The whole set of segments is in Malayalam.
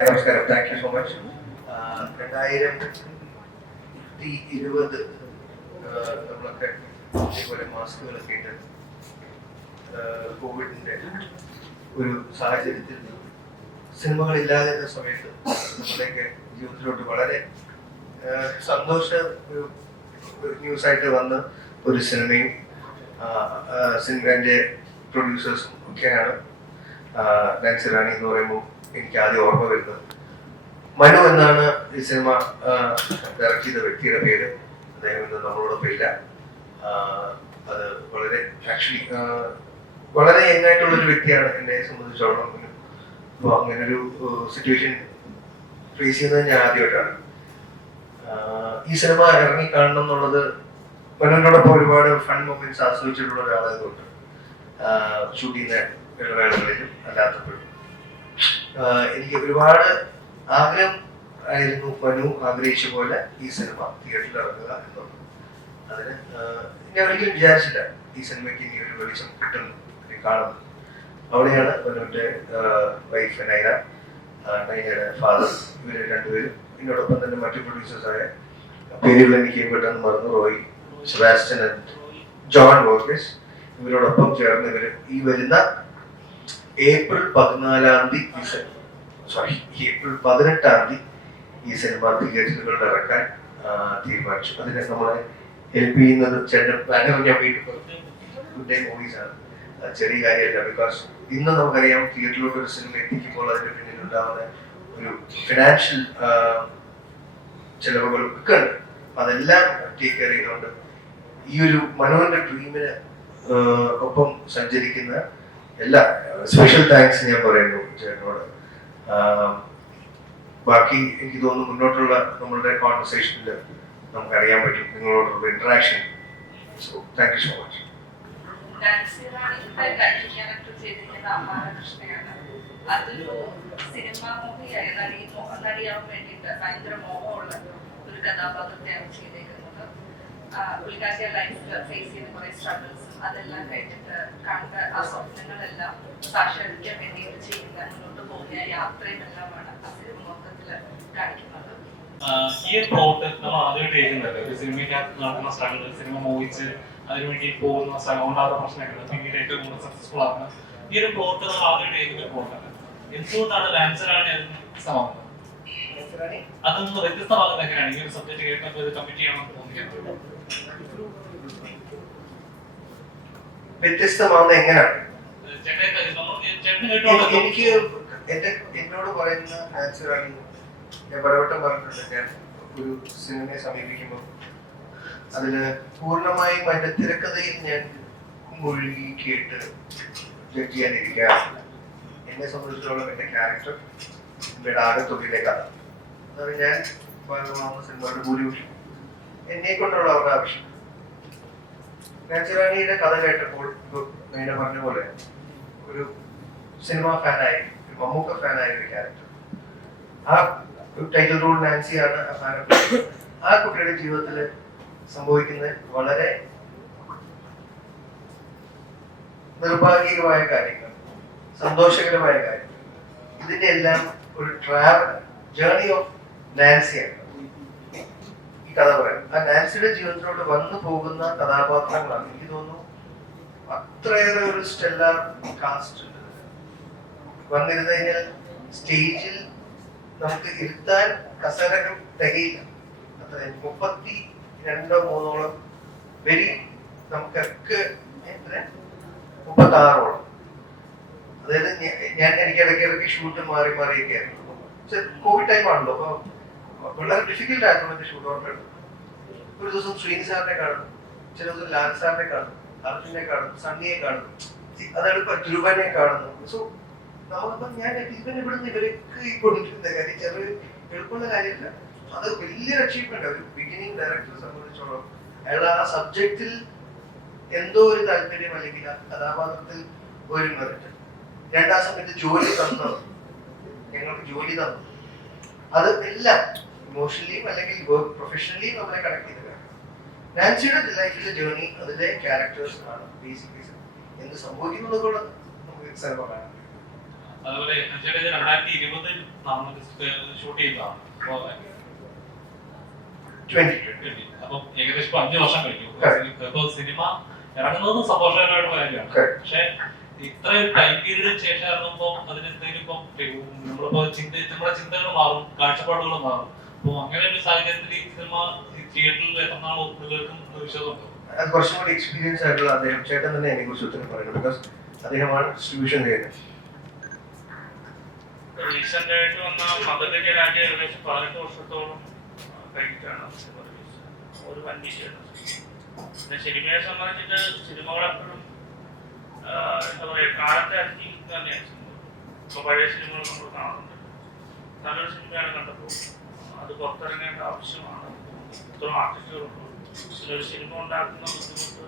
നമസ്കാരം, താങ്ക് യു സോ മച്ച്. 2020 നമ്മളൊക്കെ ഇതേപോലെ മാസ്കുകളൊക്കെ ഇട്ട് കോവിഡിന്റെ ഒരു സാഹചര്യത്തിൽ സിനിമകളില്ലാതിരുന്ന സമയത്ത് നമ്മുടെയൊക്കെ ജീവിതത്തിലോട്ട് വളരെ സന്തോഷ ഒരു ന്യൂസായിട്ട് വന്ന ഒരു സിനിമയും സിനിമേൻ്റെ പ്രൊഡ്യൂസേഴ്സും ഒക്കെയാണ് നാൻസി റാണി എന്ന് പറയുമ്പോൾ എനിക്ക് ആദ്യം ഓർമ്മ വരുന്നത്. മനു എന്നാണ് ഈ സിനിമ ഡയറക്ട് ചെയ്ത വ്യക്തിയുടെ പേര്. അദ്ദേഹം ഇന്ന് നമ്മളോടൊപ്പം ഇല്ല. അത് വളരെ ആക്ച്വലി വളരെ യങ്ങായിട്ടുള്ള ഒരു വ്യക്തിയാണ് എന്നെ സംബന്ധിച്ചോളം. അപ്പോൾ അങ്ങനൊരു സിറ്റുവേഷൻ ഫേസ് ചെയ്യുന്നത് ഞാൻ ആദ്യമായിട്ടാണ്. ഈ സിനിമ ഇറങ്ങി കാണണം എന്നുള്ളത് മനുവിനോടൊപ്പം ഒരുപാട് ഫൺ മൊമെന്റ്സ് ആസ്വദിച്ചിട്ടുള്ള ഒരാളായതുകൊണ്ട് ഷൂട്ട് ചെയ്യുന്ന ഇടവേളകളിലും അല്ലാത്തപ്പോഴും എനിക്ക് ഒരുപാട് ആഗ്രഹം ആയിരുന്നു. മനു ആഗ്രഹിച്ച പോലെ ഈ സിനിമ തിയേറ്ററിൽ ഇറങ്ങുക എന്നുള്ളത്. അതിന് ഞാൻ ഒരിക്കലും വിചാരിച്ചില്ല ഈ സിനിമയ്ക്ക് ഇനി ഒരു വെളിച്ചം കിട്ടുന്നു, കാണുന്നു. അവിടെയാണ് മനുവിന്റെ വൈഫ് നൈന, നൈനയുടെ ഫാദർ, ഇവര് രണ്ടുപേരും, ഇതിനോടൊപ്പം തന്നെ മറ്റു പ്രൊഡ്യൂസേഴ്സായ പേരുകൾ എനിക്ക് പെട്ടെന്ന് മറന്നു, Roy, Sebastian and John Varghese, ഇവരോടൊപ്പം ചേർന്ന് ഇവര് ഈ വരുന്ന ഏപ്രിൽ 18 ഈ സിനിമ തിയേറ്ററുകളിൽ ഇറക്കാൻ തീരുമാനിച്ചു. അതിനെ നമ്മളെ ഹെൽപ്പ് ചെയ്യുന്നത് ചേട്ടൻ ബാനർ ഞാൻ വീട്ടിൽ മൂവീസ് ആണ്. ചെറിയ കാര്യമല്ല. ബിക്കോസ് ഇന്ന് നമുക്കറിയാം തിയേറ്ററിലോട്ട് ഒരു സിനിമ എത്തിക്കുമ്പോൾ അതിന്റെ പിന്നിൽ ഉണ്ടാവുന്ന ഒരു ഫിനാൻഷ്യൽ ചെലവുകൾ ഒക്കെ ഉണ്ട്. അതെല്ലാം ടേക്ക് കെയർ ചെയ്തുകൊണ്ട് ഈ ഒരു മനുവിന്റെ ഡ്രീമിന് ഒപ്പം സഞ്ചരിക്കുന്ന എല്ലാ സ്പെഷ്യൽ താങ്ക്സ് ഞാൻ പറയുന്നു ചേട്ടനോട്. ബാക്കി എനിക്ക് തോന്നുന്നു മുന്നോട്ടുള്ള നമ്മളുടെ കോൺവെർസേഷനിൽ നമുക്ക് അറിയാൻ പറ്റും നിങ്ങളോടുള്ള interaction. So thank you so much. അതൊരു സിനിമ മൂവിയായി നടിയാവാൻ വേണ്ടിയിട്ട് ഭയങ്കര മോഹമുള്ള ഒരു കഥാപാത്രത്തെയാണ് ചെയ്തേക്കുന്നത്. പുള്ളിക്കാരിയുടെ ലൈഫിൽ ഫേസ് ചെയ്യുന്ന കുറെ സ്ട്രഗിൾസും അതെല്ലാം കഴിഞ്ഞിട്ട് കണ്ട ആ സ്വപ്നങ്ങളെല്ലാം സാക്ഷാത്കരിക്കാൻ വേണ്ടിയിട്ട് ചെയ്യുന്ന മുന്നോട്ട് പോകുന്ന യാത്രയും എല്ലാമാണ് ആ സിനിമ മൊത്തത്തിൽ കാണിക്കുന്നത്. ഈ ഒരു പ്ലോട്ട് നമ്മൾ ആദ്യമായിട്ട് കേൾക്കുന്നുണ്ട്. ഒരു സിനിമയ്ക്കകത്ത് നടക്കുന്ന സ്ട്രഗിൾ, സിനിമ മോഹിച്ച് അതിനുവേണ്ടി പോകുന്ന സ്ഥലം ഉണ്ടാകുന്ന പ്രശ്നങ്ങൾ പിന്നീട് ഏറ്റവും കൂടുതൽ സക്സസ്ഫുൾ ആകുന്ന ഈ ഒരു പ്ലോട്ട് നമ്മൾ ആദ്യമായിട്ട് കേൾക്കുന്ന ഒരു പ്ലോട്ടാണ്. എന്തുകൊണ്ടാണ് നാൻസി റാണി വ്യത്യസ്തമാകുന്നത്? അതൊന്ന് വ്യത്യസ്തമാകുന്നത് എങ്ങനെയാണ്? ഈ ഒരു സബ്ജക്ട് കേൾക്കുമ്പോൾ ഇത് കമ്മിറ്റ് ചെയ്യണമെന്ന് തോന്നിക്കുന്നത് വ്യത്യസ്തമാകുന്നത് എങ്ങനെയാണ്? എനിക്ക് എന്നോട് പറയുന്ന നാൻസി റാണി, ഞാൻ പലവട്ടം പറഞ്ഞിട്ടുണ്ട്, ഞാൻ ഒരു സിനിമയെ സമീപിക്കുമ്പോൾ അതില് പൂർണ്ണമായും അതിന്റെ തിരക്കഥയിൽ ഞാൻ മുഴുകി കേട്ട് ജഡ്ജ് ചെയ്യാനിരിക്കാറില്ല. എന്നെ സംബന്ധിച്ചിടത്തോളം എന്റെ ക്യാരക്ടർ, എന്റെ ആകത്തുള്ളിലെ കഥ, അതാണ് ഞാൻ ഭാഗമാകുന്ന സിനിമയുടെ ഭൂരിപക്ഷം എന്നെ കൊണ്ടുള്ള അവരുടെ ആവശ്യം. നാൻസി റാണിയുടെ കഥ കേട്ടപ്പോൾ നേരെ പറഞ്ഞ പോലെ ഒരു സിനിമ ഫാനായി, ഒരു മമ്മൂക്ക ഫാനായ ഒരു ക്യാരക്ടർ, ആ ടൈറ്റിൽ റോൾ നാൻസിയാണ് ആ ഫാൻ. ആ കുട്ടിയുടെ ജീവിതത്തിൽ സംഭവിക്കുന്ന വളരെ നിർഭാഗ്യകരമായ കാര്യങ്ങൾ, സന്തോഷകരമായ കാര്യങ്ങൾ, ഇതിന്റെ എല്ലാം ഒരു ട്രാവൽ ജേർണി ഓഫ് നാൻസിയാണ് ഈ കഥ പറയാം. ആ നാൻസിയുടെ ജീവിതത്തിലോട്ട് വന്നു പോകുന്ന കഥാപാത്രങ്ങളാണ്. എനിക്ക് തോന്നുന്നു അത്രയേറെ ഒരു സ്റ്റെല്ലാർ കാസ്റ്റ് വന്നിരുന്നു കഴിഞ്ഞാൽ സ്റ്റേജിൽ നമുക്ക് ഇരുത്താൻ കസേരകൾ തികയില്ല. അത്ര 32-33 വെരി നമുക്കൊക്കെ 36. അതായത് എനിക്ക് ഇടയ്ക്കിടയ്ക്ക് ഷൂട്ട് മാറി മാറിയൊക്കെ ആയിരുന്നു. കോവിഡ് ടൈം ആണല്ലോ, അപ്പൊ വളരെ ഡിഫിക്കൽട്ട് ആയിരുന്നു എന്റെ ഷൂട്ട് ഓർമ്മ. ഒരു ദിവസം ശ്രീനി സാറിനെ കാണും, ചില ദിവസം ലാൽ സാറിനെ കാണും, അർജുനെ കാണും, സണ്ണിയെ കാണും, അതെടുപ്പ ധ്രുവനെ കാണുന്നു. സോ നമുക്കിപ്പം ഞാൻ ഇവിടുന്ന് ഇവരൊക്കെ കൊണ്ടിരുന്ന കാര്യം ചെറിയ എളുപ്പമുള്ള കാര്യമില്ല. അത് വലിയൊരു അച്ചീവ്മെന്റ്. ഒരു ബിഗിനിങ് ഡയറക്ടറെ സംബന്ധിച്ചോളം അയാൾ ആ സബ്ജക്റ്റിൽ എന്തോ ഒരു താല്പര്യം അല്ലെങ്കിൽ ആ കഥാപാത്രത്തിൽ ഒരു മെറിറ്റ്, രണ്ടാം സമയത്ത് ജോലി തന്നു, ഞങ്ങൾക്ക് ജോലി തന്നു, അത് എല്ലാം ഇമോഷണലിയും അല്ലെങ്കിൽ വർക്ക് പ്രൊഫഷണലിയും നമ്മളെ കണക്ട് ചെയ്ത കാര്യം. നാൻസിയുടെ ലൈഫിലെ ജേർണി, അതിലെ ക്യാരക്ടേഴ്സ് ആണ് ബേസിക്കലി എന്ത് സംഭവിക്കുന്നത് കൂടെ നമുക്ക് സിനിമ കാണാം. അതുപോലെ 2020 നമ്മൾ ഷൂട്ട് ചെയ്തതാണ്. അപ്പൊ ഏകദേശം 5 വർഷം കഴിഞ്ഞു. ഇപ്പൊ സിനിമ ഇറങ്ങുന്നത് സന്തോഷകരമായിട്ടുള്ള കാര്യമാണ്. പക്ഷെ ഇത്ര ടൈം പീരീഡിന് ശേഷം ഇറങ്ങുമ്പോൾ അതിനെന്തെങ്കിലും ഇപ്പം നമ്മളിപ്പോ നമ്മുടെ ചിന്തകൾ മാറും, കാഴ്ചപ്പാടുകൾ മാറും. അപ്പൊ അങ്ങനെ ഒരു സാഹചര്യത്തിൽ ഈ സിനിമ തിയേറ്ററിൽ എത്ര നാൾ നിലനിൽക്കും വിശ്വാസമുണ്ടോ? അത് കുറച്ചും കൂടി എക്സ്പീരിയൻസ് ആയിട്ടുള്ള അദ്ദേഹം ചേട്ടൻ തന്നെ അതിനെ കുറിച്ച് ഉത്തരം പറയുന്നത്. ബിക്കോസ് അദ്ദേഹമാണ് ഡിസ്ട്രിബ്യൂഷൻ ചെയ്യുന്നത്. റീസെന്റ് ആയിട്ട് വന്ന മദറിന്റെ രാജ്യം ഏകദേശം 18 വർഷത്തോളം കഴിഞ്ഞിട്ടാണ് ഒരു വന്യജീവിതം. പിന്നെ സിനിമയെ സംബന്ധിച്ചിട്ട് സിനിമകളെപ്പോഴും എന്താ പറയുക, കാലത്തെ അരിഞ്ഞ് തന്നെയാണ്. ഇപ്പൊ പഴയ സിനിമകൾ നമ്മൾ കാണുന്നുണ്ട്. നല്ലൊരു സിനിമയാണ് കണ്ടപ്പോൾ അത് പുറത്തിറങ്ങേണ്ട ആവശ്യമാണ്. ഇത്രയും ആർട്ടിസ്റ്റുകളുണ്ട്. ഒരു സിനിമ ഉണ്ടാക്കുന്ന ബുദ്ധിമുട്ട്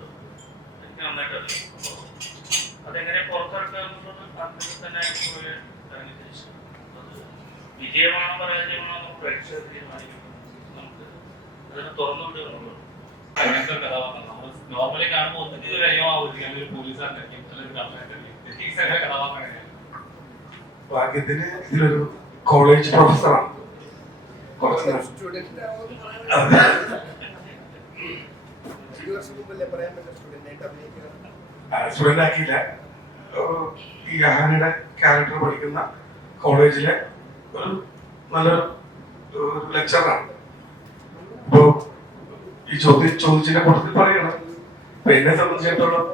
എനിക്ക് നന്നായിട്ട് അറിയാം. അപ്പോൾ അതെങ്ങനെ പുറത്തിറക്കുക എന്നുള്ളത് അതിൽ തന്നെ ഇറങ്ങി തിരിച്ചു. അത് വിജയമാണോ പരാജയമാണോ പ്രേക്ഷകർ തീരുമാനിക്കും. നമുക്ക് അതിനെ തുറന്നു വിടുകയുള്ളൂ. അങ്ങനത്തെ ഒരു കഥാപാത്രം നമ്മൾ നോർമലി കാണുമ്പോൾ ഒന്നിനും ഒരു അയ്യമാവില്ല. ഒരു പോലീസുകാരനായിരിക്കും, അല്ലെങ്കിൽ കഥാപാത്രം കഥാപാത്രം. ഭാഗ്യത്തിന് ഇതിലൊരു കോളേജ് പ്രൊഫസറാണ്. സ്റ്റുഡന്റ് ആക്കിയില്ല. ഈ അഹാനയുടെ ക്യാരക്ടർ പഠിക്കുന്ന കോളേജിലെ ഒരു നല്ലൊരു ലെക്ചറാണ്. അപ്പോ ഈ ചോദിച്ചതിന്റെ കൂട്ടത്തിൽ പറയണം, അപ്പൊ എന്നെ സംബന്ധിച്ചിടത്തോളം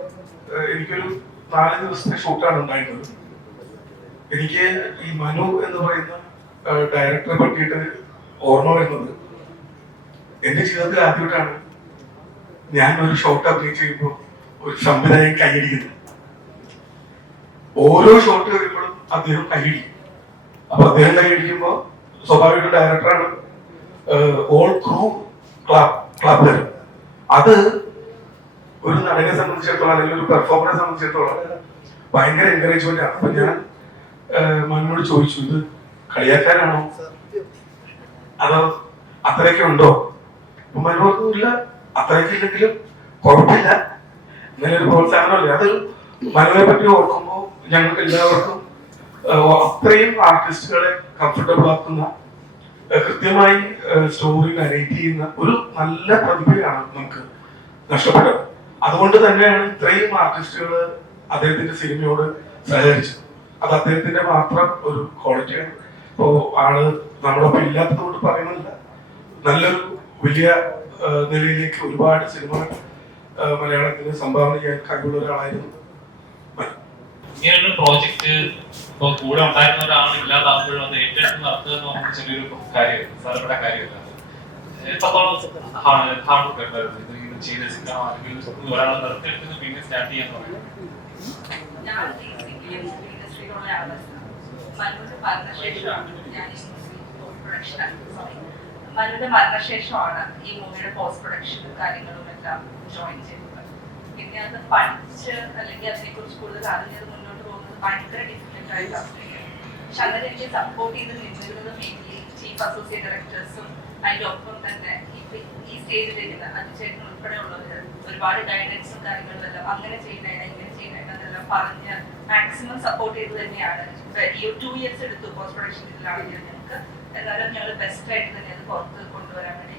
എനിക്കൊരു 4 ദിവസത്തെ ഷൂട്ടാണ് ഉണ്ടായിരുന്നത്. എനിക്ക് ഈ മനു എന്ന് പറയുന്ന ഡയറക്ടറെ പറ്റിയിട്ട് ഓർമ്മ വരുന്നത് എന്റെ ജീവിതത്തിൽ ആദ്യമായിട്ടാണ് ഞാൻ ഒരു ഷോട്ട് അപ്ഡേറ്റ് ചെയ്യുമ്പോൾ ഒരു സംവിധായകൻ കൈയടിക്കുന്നത്. ഓരോ ഷോട്ട് കഴിയുമ്പോഴും അദ്ദേഹം കൈയടിക്കും. അപ്പൊ അദ്ദേഹം കൈയടിക്കുമ്പോൾ സ്വാഭാവിക ഡയറക്ടറാണ്, ഓൾ ക്രൂ ക്ലാപ്പ് തരും. അത് ഒരു നടനെ സംബന്ധിച്ചിടത്തോളം അല്ലെങ്കിൽ ഒരു പെർഫോമറെ സംബന്ധിച്ചിടത്തോളം ഭയങ്കര എൻകറേജ്മെന്റ് ആണ്. അപ്പൊ ഞാൻ മനുവിനോട് ചോദിച്ചു, ഇത് കളിയാക്കാനാണോ അതോ അത്രയൊക്കെ ഉണ്ടോ? അപ്പൊ മനു പറഞ്ഞില്ല, അത്രയൊക്കെ ഇല്ലെങ്കിലും കുഴപ്പമില്ല, ഇങ്ങനെ ഒരു പ്രോത്സാഹനമല്ലേ. അതൊരു മനുവിനെ പറ്റി ഓർക്കുമ്പോൾ ഞങ്ങൾക്ക് എല്ലാവർക്കും അത്രയും ആർട്ടിസ്റ്റുകളെ കംഫർട്ടബിൾ ആക്കുന്ന, കൃത്യമായി സ്റ്റോറി നരേറ്റ് ചെയ്യുന്ന ഒരു നല്ല പ്രതിഭയാണ് നമുക്ക് നഷ്ടപ്പെട്ടത്. അതുകൊണ്ട് തന്നെയാണ് ഇത്രയും ആർട്ടിസ്റ്റുകൾ അദ്ദേഹത്തിന്റെ സിനിമയോട് സഹകരിച്ചത്. അത് അദ്ദേഹത്തിന്റെ മാത്രം ഒരു ക്വാളിറ്റിയാണ്. ഇപ്പോ ആള് നമ്മളൊപ്പം ഇല്ലാത്തത് കൊണ്ട് പറയുന്നില്ല, നല്ലൊരു വലിയ നിലയിലേക്ക് ഒരുപാട് സിനിമകൾ മലയാളത്തിന് സംഭാവന ചെയ്യാൻ കഴിവുള്ള ഒരാളായിരുന്നു. ഇങ്ങനൊരു പ്രോജക്റ്റ് ഇപ്പൊ കൂടെ ഉണ്ടായിരുന്ന ഒരാൾ ഇല്ലാതാകുമ്പോഴും അത് ഏറ്റെടുത്ത് നടത്തുക എന്ന് പറഞ്ഞ ചെറിയൊരു കാര്യമായിരുന്നു, സ്ഥലപ്പെട്ട കാര്യമല്ല. എത്രത്തോളം ഹാർഡ് വർക്ക് ഉണ്ടായിരുന്നു ഇത് ചെയ്ത സിനിമ, അല്ലെങ്കിൽ ഒരാൾ നിർത്തിയെടുത്ത് പിന്നെ സ്റ്റാർട്ട് ചെയ്യാന്ന് പറയുന്നത്? ഞാൻ ഇൻഡസ്ട്രിയിലുള്ള ആളാണ്. മനുവിന്റെ മരണശേഷമാണ് ഞാൻ മനുവിന്റെ മരണശേഷമാണ് ഈ മൂവിയുടെ പോസ്റ്റ് പ്രൊഡക്ഷനും കാര്യങ്ങളും എല്ലാം ജോയിൻ ചെയ്തത്. പിന്നെ അത് പഠിച്ച് അല്ലെങ്കിൽ അതിനെ കുറിച്ച് കൂടുതൽ അറിഞ്ഞത് മുന്നോട്ട് പോകുന്നത് ഭയങ്കര ഡിഫിക്കൽട്ട് ആയിട്ടാണ്. പക്ഷെ അങ്ങനെ എനിക്ക് സപ്പോർട്ട് ചെയ്ത് നിന്നിരുന്നത് മെയിൻലി ചീഫ് അസോസിയേറ്റ് ഡയറക്ടേഴ്സും അതിന്റെ ഒപ്പം തന്നെ ഈ സ്റ്റേജിലിരുന്ന അതിചേട്ടൻ ഉൾപ്പെടെ ഉള്ളവര് ഒരുപാട് ഗൈഡൻസും കാര്യങ്ങളെല്ലാം അങ്ങനെ ചെയ്യുന്നതിന് ഇങ്ങനെ ചെയ്യുന്നതിന് അതെല്ലാം പറഞ്ഞ് മാക്സിമം സപ്പോർട്ട് ചെയ്ത് തന്നെയാണ്. ഈ 2 years എടുത്തു പോസ്റ്റ് പ്രൊഡക്ഷൻ ഇതിലാണെങ്കിൽ ഞങ്ങൾക്ക്, എന്നാലും ഞങ്ങൾ ബെസ്റ്റ് ആയിട്ട് തന്നെ അത് പുറത്ത് കൊണ്ടുവരാൻ വേണ്ടി